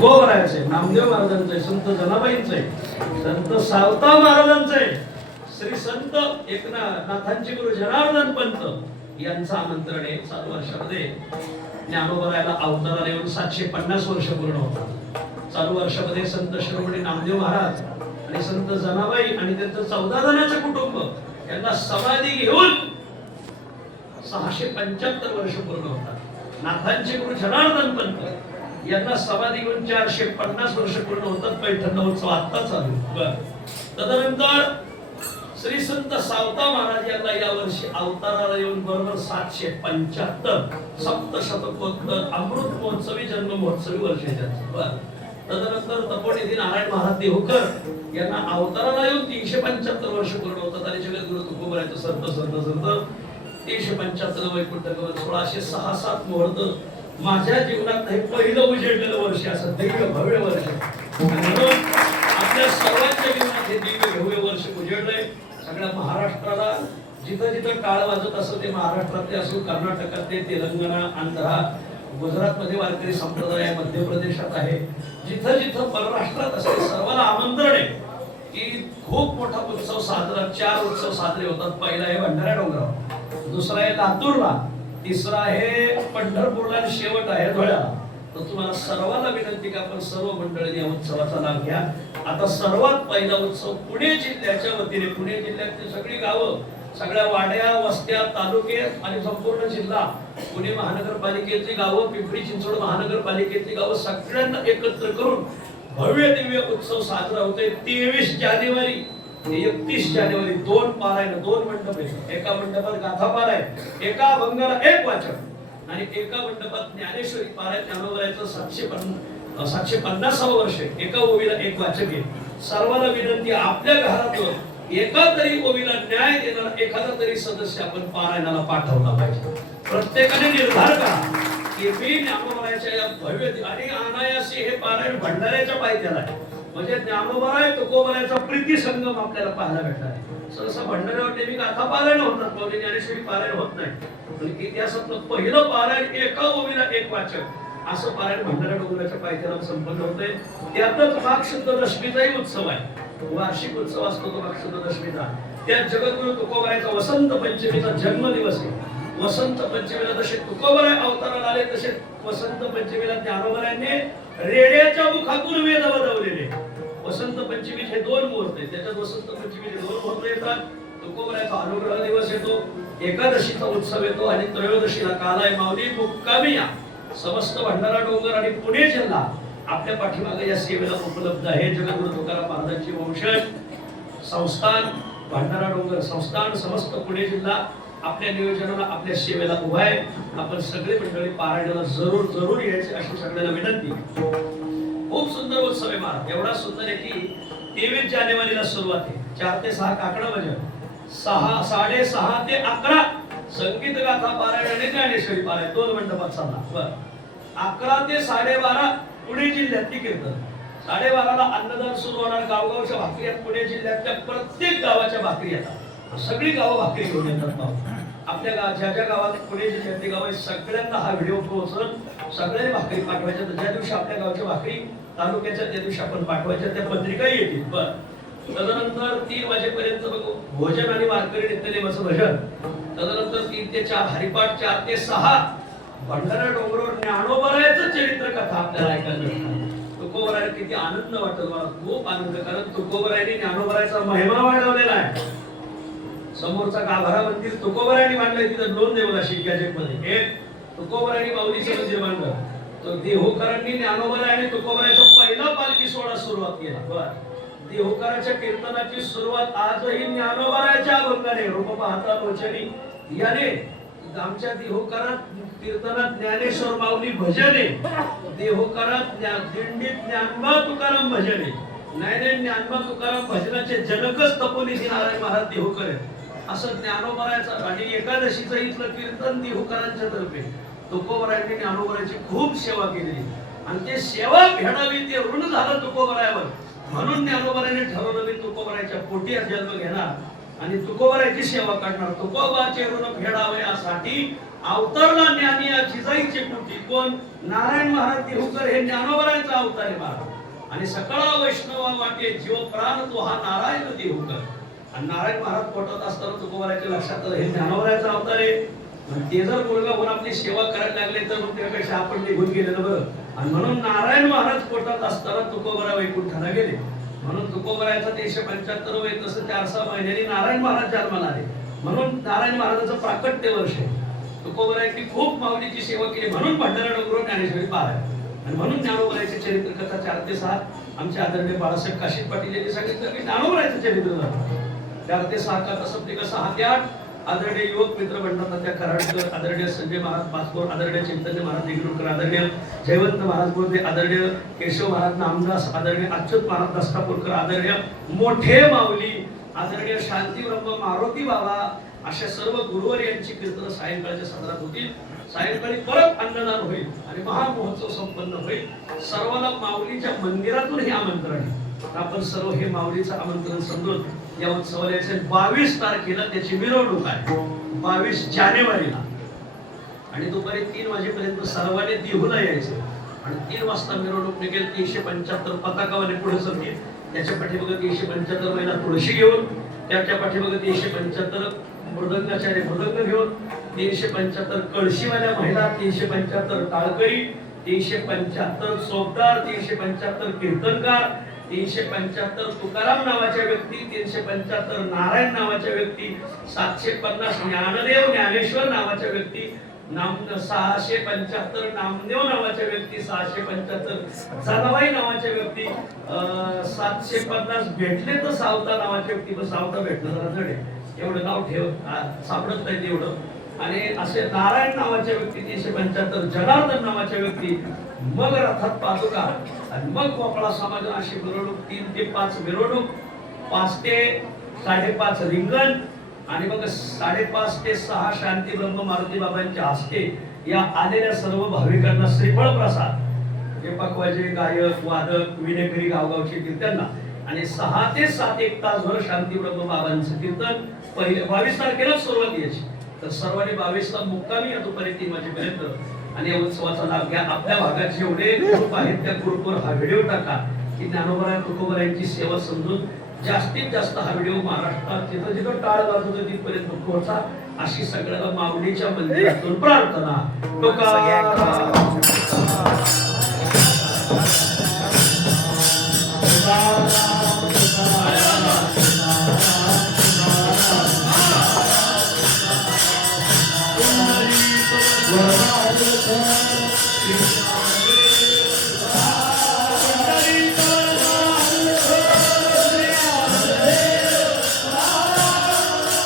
गोवरायचे नामदेव महाराजांचे, संत जनाबाईंचे, संत सावता महाराजांचे, श्री संत एकनाथांचे गुरु जनार्दन पंत यांचं आमंत्रण आहे. 7 वर्षामध्ये ज्ञानोबरायला अवताराला येऊन 750 वर्ष पूर्ण होतात. 4 वर्षामध्ये संत शिरोमणी नामदेव महाराज आणि संत जनाबाई आणि त्यांचं 14 जणांचं कुटुंब यांना समाधी घेऊन 675 वर्ष पूर्ण होतात. नाथांचे गुरु जनार्दन पंत यांना समाधी घेऊन 450 वर्ष पूर्ण होतात. पैठण उत्सव आता चालू. तदनंतर श्री संत सावता महाराज यांना या वर्षी अवताराला येऊन बरोबर 775 सप्तशतकोत्तर अमृत महोत्सवी जन्म महोत्सवी वर्ष आहे. तदनंतर तपोनिधी नारायण महाराज देहूकर यांना अवताराला येऊन 375 वर्ष पूर्ण होतात. आणि जगद्गुरु तुकोबरायचं सरत 375 वैकुंठ गमन 1606-7 मुहूर्त माझ्या जीवनात हे पहिलं उजेडलेलं वर्ष असं दिव्य भव्य वर्ष. म्हणून आपल्या सर्वांच्या जीवनात हे दिव्य भव्य वर्ष उजेडलंय. सगळ्या महाराष्ट्राला जिथं जिथं टाळ वाजत असो, ते महाराष्ट्रातले असो, कर्नाटकातले, तेलंगणा, आंध्रा, गुजरातमध्ये वारकरी संप्रदाय, मध्य प्रदेशात आहे, जिथं जिथं परराष्ट्रात असते सर्वांना आमंत्रण आहे की खूप मोठा उत्सव साजरा. 4 उत्सव साजरे होतात. पहिला आहे भंडारा डोंगरावर, दुसरा आहे लातूरला, तिसरा आहे पंढरपूरला आणि शेवट आहे धुळ्याला. तर तुम्हाला सर्वांना विनंती की आपण सर्व मंडळींनी या उत्सवाचा लाभ घ्या. आता सर्वात पहिला उत्सव पुणे जिल्ह्याच्या वतीने, पुणे जिल्ह्यातील सगळी गावं, सगळ्या वाड्या, वस्त्या, तालुके आणि संपूर्ण जिल्हा, पुणे महानगरपालिकेची गावं, पिंपरी चिंचवड महानगरपालिकेची गावं सगळ्यांना एकत्र करून भव्य दिव्य उत्सव साजरा होतोय. 23 जानेवारी ते 31 जानेवारी 2 पारायण, 2 मंडप आहेत. एका मंडपात गाथा पारायण, एका अभंगाला 1 वाचन आणि एका मंडपात ज्ञानेश्वरी पारायण. ज्ञानोबरायचं 750 वर्ष आहे. एका ओवीला 1 वाचक आहे. सर्वांना विनंती, आपल्या घरातलं एका तरी ओवीला न्याय देणारा एखादा तरी सदस्य आपण पारायणाला पाठवला पाहिजे. प्रत्येकाने निर्धार करा की मी ज्ञानोबरायच्या या भव्य आणि अनायासी हे पारायण भंडाऱ्याच्या पायथ्याला आहे. म्हणजे ज्ञानोबराय तुकोबरायचा प्रीती संगम आपल्याला पाहायला भेटणार आहे. सहसा भंडाऱ्यावर नेहमी गाथा पारायण होतात, पावली ज्ञानेश्वरी पारायण होत नाही. पण इतिहासातलं पहिलं पारायण एका ओवीला 1 वाचक असं पारायण भंडारा डोंगराच्या पायथ्याला संपन्न होतंय. त्यातच माघ शुद्ध दशमीचाही उत्सव आहे. वार्षिक उत्सव असतो तो माघ शुद्ध दशमीचा. त्या जगद्गुरु तुकोबरायचा वसंत पंचमीचा जन्मदिवस आहे. वसंत पंचमीला जसे तुकोबराय अवताराला आले, तसे वसंत पंचमीला ज्ञानोबरायांनी रेड्याच्या मुखातून वेद वदवलेले. वसंत पंचमीचे 2 मुहूर्त आहेत. त्याच्यात वसंत पंचमीचे 2 मुहूर्त येतात. तुकोबरायचा अनुग्रह दिवस येतो, एकादशीचा उत्सव येतो आणि त्रयोदशीला कालाय माऊली मुक्कामी या. समस्त भंडारा डोंगर आणि पुणे जिल्हा आपल्या पाठीमागे या सेवेला उपलब्ध आहे. जगद्गुरु तुकाराम महाराजांची वंशज संस्थान भंडारा डोंगर संस्थान, समस्त पुणे जिल्हा आपल्या नियोजनाला, आपल्या सेवेला उभा आहे. आपण सगळे मंडळी पारायणाला जरूर जरूर यायचे अशी सगळ्यांना विनंती. खूप सुंदर उत्सव आहे महाराज. एवढा सुंदर आहे की 23 जानेवारीला सुरुवात आहे. 4 ते 6 काकडं भजन, 6:30 ते 11 संगीत गाथा पारायण आणि ज्ञानेश्वरी पारायण 2 मंडपात चालला. 11 ते 12:30 पुणे जिल्ह्यातली कीर्तन. 12:30ला अन्नदान सुरू होणार. गावगावच्या भाकरी आहेत. पुणे जिल्ह्यातल्या प्रत्येक गावाच्या भाकरी येतात. सगळी गावं भाकरी घेऊन येतात. आपल्या ज्या ज्या गावात पुणे जिल्ह्यातली गाव आहेत सगळ्यांना हा व्हिडिओ पोहोचल. सगळ्यांनी भाकरी पाठवायच्या. ज्या दिवशी आपल्या गावच्या भाकरी तालुक्याच्या त्या दिवशी आपण पाठवायच्या, त्या पत्रिका येतील. तदनंतर 3 वाजेपर्यंत भोजन आणि वारकरी नित्यनेमाचं भजन. तदनंतर 3 ते 4 हरिपाठ. 4 ते 6 भंडारा डोंगरावर ज्ञानोबरायचं चरित्र कथा आपल्याला ऐकायला मिळतात. तुकोबरायला किती आनंद वाटतो मला, खूप आनंद. कारण तुकोबरायने ज्ञानोबरायचा महिमा वाढवलेला आहे. समोरचा गाभारा मंदिर तुकोबरायने बांधलंय. तिथं 2 देवला मध्ये. एक तुकोबरायने माऊलीचं मंदिर बांधलं. तो देहूकरांनी ज्ञानोबराय आणि तुकोबरायचा पहिला पालखी सोहळा सुरुवात केला. देहूकराच्या कीर्तनाची सुरुवात आजही ज्ञानोबरायच्या अभंगाने रूप पाहता लोचनी याने. आमच्या देहूकरात कीर्तनात ज्ञानेश्वर माऊली भजने, देहूकरात दिंडीत ज्ञानबा तुकाराम भजने. नाही ज्ञानबा तुकाराम भजनाचे जनकच तपोनिधी नारायण महाराज देहूकर आहेत. असं ज्ञानोबरायचं आणि एकादशीचं इथलं कीर्तन देहूकरांच्या तर्फे तुकोबरायांनी ज्ञानोबरायची खूप सेवा केलेली आणि ते सेवा फेडावी ते ऋण झालं तुकोबरायावर. म्हणून ज्ञानोबरायाने ठरवलं मी तुकोबरायच्या पोटी जन्म घेणार आणि तुकोबरायची सेवा करणार. तुकोबाचे ऋण फेडावे यासाठी अवतरला ज्ञानी जिजाईचे पोटी. कोण? नारायण महाराज देहूकर हे ज्ञानोबरायांचा अवतार आहे महाराज. आणि सकळा वैष्णवा वाटे जीव प्राण तो हा नारायण देहूकर. आणि नारायण महाराज पोटात असताना तुकोबाराच्या लक्षात आलं हे ज्ञानोबरायांचा अवतार आहे. ते जर मुलगा होऊन आपली सेवा करायला लागले तर मग त्यापेक्षा आपण निघून गेलेलं बरं. आणि म्हणून नारायण महाराज पोटात असताना तुकोबरा वैकुंठाला गेले. म्हणून तुकोबरायचा 375 वय, तसं 400 महिन्यांनी नारायण महाराज जन्माला आले. म्हणून नारायण महाराजाचं प्राकट्य वर्ष आहे. तुकोबरायांनी खूप माऊलीची सेवा केली म्हणून भंडारा डोंगरावर ज्ञानेश्वरी पारायण. आणि म्हणून ज्ञानोबरायांचे चरित्र कथा 4 ते 6 आमचे आदरणीय बाळासाहेब काशीद पाटील यांनी सांगितलं की ज्ञानोबरायांचं चरित्र झालं. 4 ते 6 कथा संपली का 6 ते 8 आदरणीय युवक मित्र मंडळात त्या कराडकर, आदरणीय संजय महाराज पाचपोर, आदरणीय चिंतन्य महाराज देगलूरकर, आदरणीय जयवंत महाराज बोलते, आदरणीय केशव महाराज नामदास, आदरणीय अच्युत महाराज दस्तापूरकर, आदरणीय मोठे माऊली, आदरणीय शांती ब्रह्म मारुती बाबा, अशा सर्व गुरुवर यांची कीर्तन सायंकाळच्या सत्रात होतील. सायंकाळी परत अन्नदान होईल आणि महामहोत्सव संपन्न होईल. सर्वांना माऊलीच्या मंदिरातून हे आमंत्रण आहे. आपण सर्व हे माऊलीचं आमंत्रण समजून या उत्सवाला यायचं. 22 तारखेला त्याची मिरवणूक आहे, 22 जानेवारीला. आणि दुपारी 3 वाजेपर्यंत सर्वांनी देहूला यायचं. आणि 3 वाजता मिरवणूक निघेल. 375 पताकावाले पुढे सरतील. त्याच्या पाठीमागे 375 महिला तुळशी घेऊन, त्याच्या पाठीमागे 375 मृदंगाचार्य मृदंग घेऊन, 375 कळशीवाल्या महिला, 375 टाळकरी, 375 चोपदार, 375 कीर्तनकार, 375 तुकाराम नावाच्या व्यक्ती, 375 नारायण नावाच्या व्यक्ती, 750 ज्ञानदेव ज्ञानेश्वर नावाच्या व्यक्ती, 675 नामदेव नावाच्या व्यक्ती, 675 जनाबाई नावाच्या व्यक्ती, 750 भेटले तर सावता नावाच्या व्यक्ती. पण सावता भेटणं जरा जड आहे, एवढं नाव ठेव सापडत नाही एवढं. आणि असे नारायण नावाच्या व्यक्ती 375, जनार्दन नावाच्या व्यक्ती, मग रथात पादुका आणि मग गोपाळा समाज अशी मिरवणूक. 3 ते 5 मिरवणूक, 5 ते 5:30 रिंगण आणि मग 5:30 ते 6 शांती ब्रह्म मारुती बाबांच्या हस्ते या आलेल्या सर्व भाविकांना श्रीफळ प्रसाद, जे पकवाजे गायक वादक विनेकरी गावगावचे कीर्तनला. आणि 6 ते 7 एक तासभर शांती ब्रह्म बाबांचं कीर्तन. पहिले 22 तारखेला सुरुवात यायची. तर सर्वांनी 22 ला मुक्कामी या दुपारी 3 वाजेपर्यंत. आणि या उत्सवाचा लाभ घ्या. आपल्या भागात जेवढे ग्रुप आहेत त्या ग्रुपवर हा व्हिडिओ टाका की ज्ञानोबा तुकोबारायांची सेवा समजून जास्तीत जास्त हा व्हिडिओ महाराष्ट्रात जिथं जिथं टाळ वाजवतो तिथपर्यंत पोहोचा, अशी सगळ्याला माऊलीच्या मंदिरातून प्रार्थना.